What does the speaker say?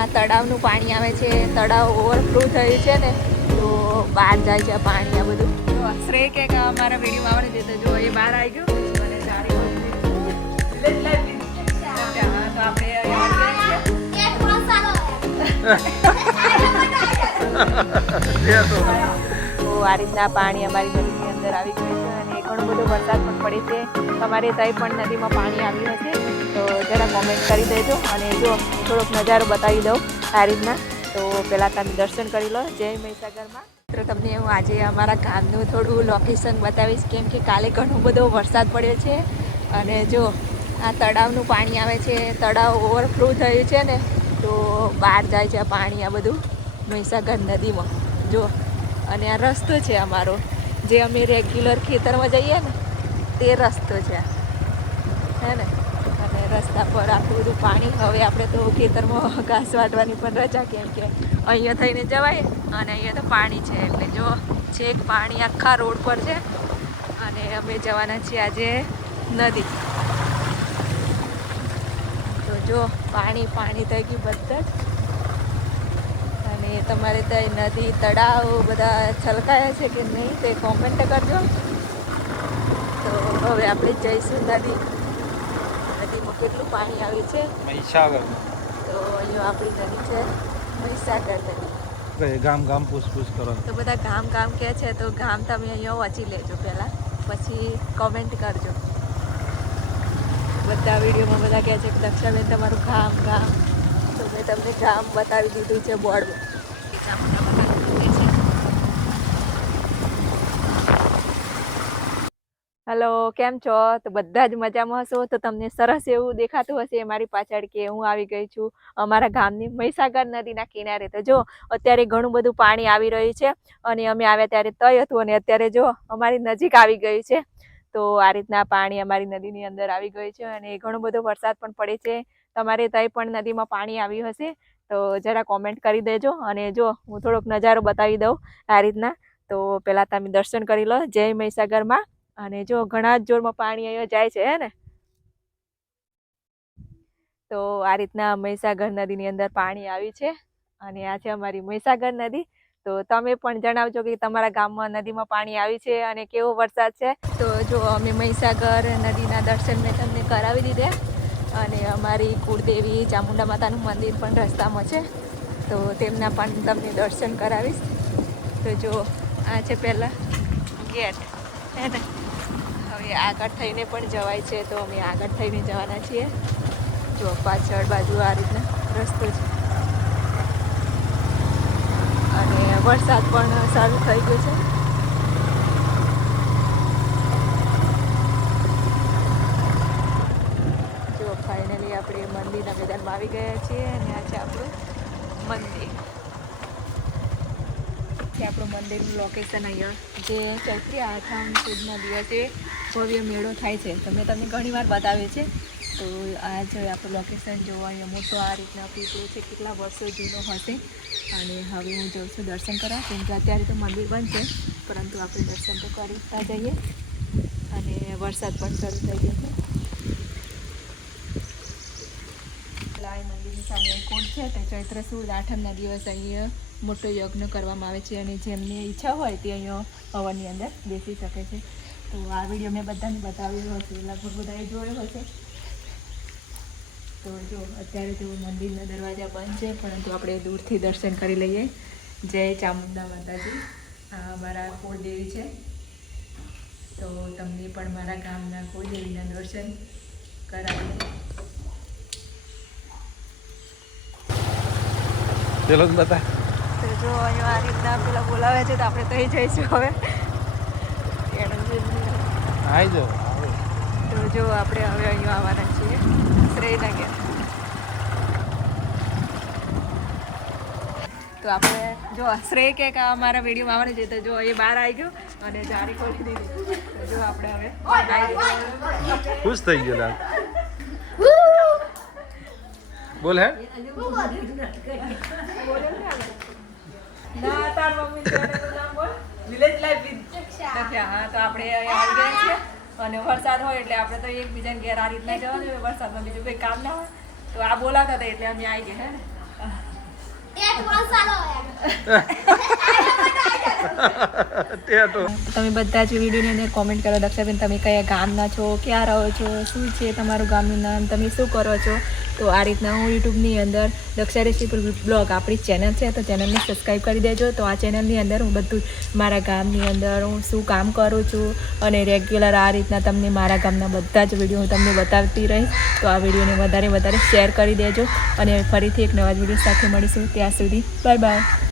આ તળાવનું પાણી આવે છે, તળાવ ઓવરફ્લો થયું છે ને તો બહાર જાય છે પાણી આ બધું. તો શ્રેય કે અમારા વિડીયોમાં આવવાનું છે તો જો એ બહાર આવી ગયું અને ચારે તો આપણે તો આ રીતના પાણી અમારી નદીની અંદર આવી ગયું છે અને ઘણો બધો વરસાદ પણ પડે છે. તમારે ત્યાં પણ નદીમાં પાણી આવ્યું હશે તો જરા કોમેન્ટ કરી દેજો. અને જો થોડોક નજારો બતાવી દઉં આ રીતના. તો પહેલાં તમે દર્શન કરી લો જય મહીસાગરમાં. તો તમને હું આજે અમારા ગામનું થોડું લોકેશન બતાવીશ, કેમ કે કાલે ઘણો બધો વરસાદ પડ્યો છે અને જો આ તળાવનું પાણી આવે છે, તળાવ ઓવરફ્લો થયું છે ને તો બહાર જાય છે પાણી આ બધું મહીસાગર નદીમાં જો. અને આ રસ્તો છે અમારો, જે અમે રેગ્યુલર ખેતરમાં જઈએ ને તે રસ્તો છે હે ને. અને રસ્તા પર આટલું બધું પાણી. હવે આપણે તો ખેતરમાં ઘાસ વાટવાની પણ રજા, કેમ કે અહીંયા થઈને જવાય અને અહીંયા તો પાણી છે એટલે જો છેક પાણી આખા રોડ પર છે. અને અમે જવાના છીએ આજે નદી. તો જો પાણી પાણી થઈ ગયું બધા જ. અને તમારે ત્યાં નદી તળાવ બધા છલકાયા છે કે નહીં તે કોમેન્ટ કરજો. તો હવે આપણે જઈશું નદીમાં કેટલું પાણી આવે છે મહીસાગર. તો અહીંયા આપણી નદી છે મહીસાગર નદી. ગામ ગામ પૂછપૂછ કરો તો બધા ગામ ગામ કહે છે તો ગામ તમે અહીંયા વાંચી લેજો પહેલાં, પછી કોમેન્ટ કરજો. બધા વિડીયોમાં બધા કહે છે કે દક્ષાબેન તમારું ગામ ગામ, તો મેં તમને ગામ બતાવી દીધું છે બોર્ડ. હેલો, કેમ છો? તો બધા જ મજામાં હશો. તો તમને સરસ એવું દેખાતું હશે મારી પાછળ કે હું આવી ગઈ છું અમારા ગામની મહીસાગર નદીના કિનારે. તો જો અત્યારે ઘણું બધું પાણી આવી રહ્યું છે અને અમે આવ્યા ત્યારે તય હતું અને અત્યારે જો અમારી નજીક આવી ગયું છે. તો આ રીતના પાણી અમારી નદીની અંદર આવી ગયું છે અને ઘણો બધો વરસાદ પણ પડે છે. તમારે ત્યાં પણ નદીમાં પાણી આવ્યું હશે તો જરા કોમેન્ટ કરી દેજો. અને જો હું થોડોક નજારો બતાવી દઉં આ રીતના. તો પહેલાં તમે દર્શન કરી લો જય મહીસાગરમાં. અને જો ઘણા જ જોરમાં પાણી અહીંયા જાય છે હે ને. તો આ રીતના મહીસાગર નદીની અંદર પાણી આવ્યું છે અને આ છે અમારી મહીસાગર નદી. તો તમે પણ જણાવજો કે તમારા ગામમાં નદીમાં પાણી આવ્યું છે અને કેવો વરસાદ છે. તો જો અમે મહીસાગર નદીના દર્શન મેં તમને કરાવી દીધા અને અમારી કુળદેવી ચામુંડા માતાનું મંદિર પણ રસ્તામાં છે તો તેમના પણ તમને દર્શન કરાવીશ. તો જો આ છે પહેલાં ગેટ હે ને. હવે આગળ થઈને પણ જવાય છે તો અમે આગળ થઈને જવાના છીએ. જો પાછળ બાજુ આ રીતના રસ્તો છે અને વરસાદ પણ સારું થઈ ગયો છે. જો ફાઇનલી આપણે મંદિરના મેદાનમાં આવી ગયા છીએ અને આ છે આપણું મંદિર. આપણું મંદિરનું લોકેશન અહીંયા જે ચૈત્રી આઠમ સુદના દિવસે ભવ્ય મેળો થાય છે તો મેં તમને ઘણીવાર બતાવ્યું છે. તો આ જો આપણું લોકેશન જોવા અહીંયા મોટો આ રીતના પીપળો છે, કેટલા વર્ષો જૂનો હશે. અને હવે હું જઉં છું દર્શન કરવા, કેમ કે અત્યારે તો મંદિર બંધ છે પરંતુ આપણે દર્શન તો કરતા જઈએ. અને વરસાદ પણ શરૂ થઈ ગયો છે. લાય મંદિરની સામે કુંડ છે તો ચૈત્ર સુદ આઠમના દિવસે અહીંયા મોટો યજ્ઞ કરવામાં આવે છે અને જેમની ઈચ્છા હોય તે અહીંયા હવનની અંદર બેસી શકે છે. તો આ વિડીયો મેં બધાને બતાવેલો હશે, લગભગ બધાએ જોયો હશે. તો જો અત્યારે તો મંદિરના દરવાજા બંધ છે પરંતુ આપણે દૂરથી દર્શન કરી લઈએ. જય ચામુંડા માતાજી. આ અમારા કુળદેવી છે તો તમને પણ મારા ગામના કુળદેવીના દર્શન કરાવીએ. ચલો બતા. તો જો અહીંયા આ રીતના પેલા બોલાવે છે તો આપણે તો જઈશું હવે. આવી જાઓ. તો જો આપણે હવે અહીંયા આવવાના છીએ શ્રેયનગર. તો આપણે જો શ્રેય કે અમારા વિડીયોમાં આવવાનું છે તો જો એ બહાર આવી ગયો અને જારી ખોલી દીધી. તો જો આપણે હવે ખુશ થઈ ગયો. બોલ હે ના તાર મમ્મી ચેનલનું નામ બોલ. Village life with Daksha. હા તો આપણે આવી ગયા છીએ અને વરસાદ હોય એટલે આપણે તો એકબીજાને ઘેર આ રીતના જવાનું હોય. વરસાદમાં બીજું કંઈ કામ ના હોય તો આ બોલાતા હતા એટલે અમે આવી ગયા હે ને. તે તો તમે બધા જ વિડીયોની અંદર કોમેન્ટ કરો દક્ષાબેન તમે કયા ગામના છો, ક્યાં રહો છો, શું છે તમારું ગામનું નામ, તમે શું કરો છો. તો આ રીતના હું યુટ્યુબની અંદર દક્ષા રેસીપી બ્લોગ આપણી ચેનલ છે તો ચેનલને સબસ્ક્રાઈબ કરી દેજો. તો આ ચેનલની અંદર હું બધું મારા ગામની અંદર હું શું કામ કરું છું અને રેગ્યુલર આ રીતના તમને મારા ગામના બધા જ વિડીયો હું તમને બતાવતી રહીશ. તો આ વિડીયોને વધારે શેર કરી દેજો અને ફરીથી એક નવા વિડીયો સાથે મળીશું. ત્યાં સુધી બાય બાય.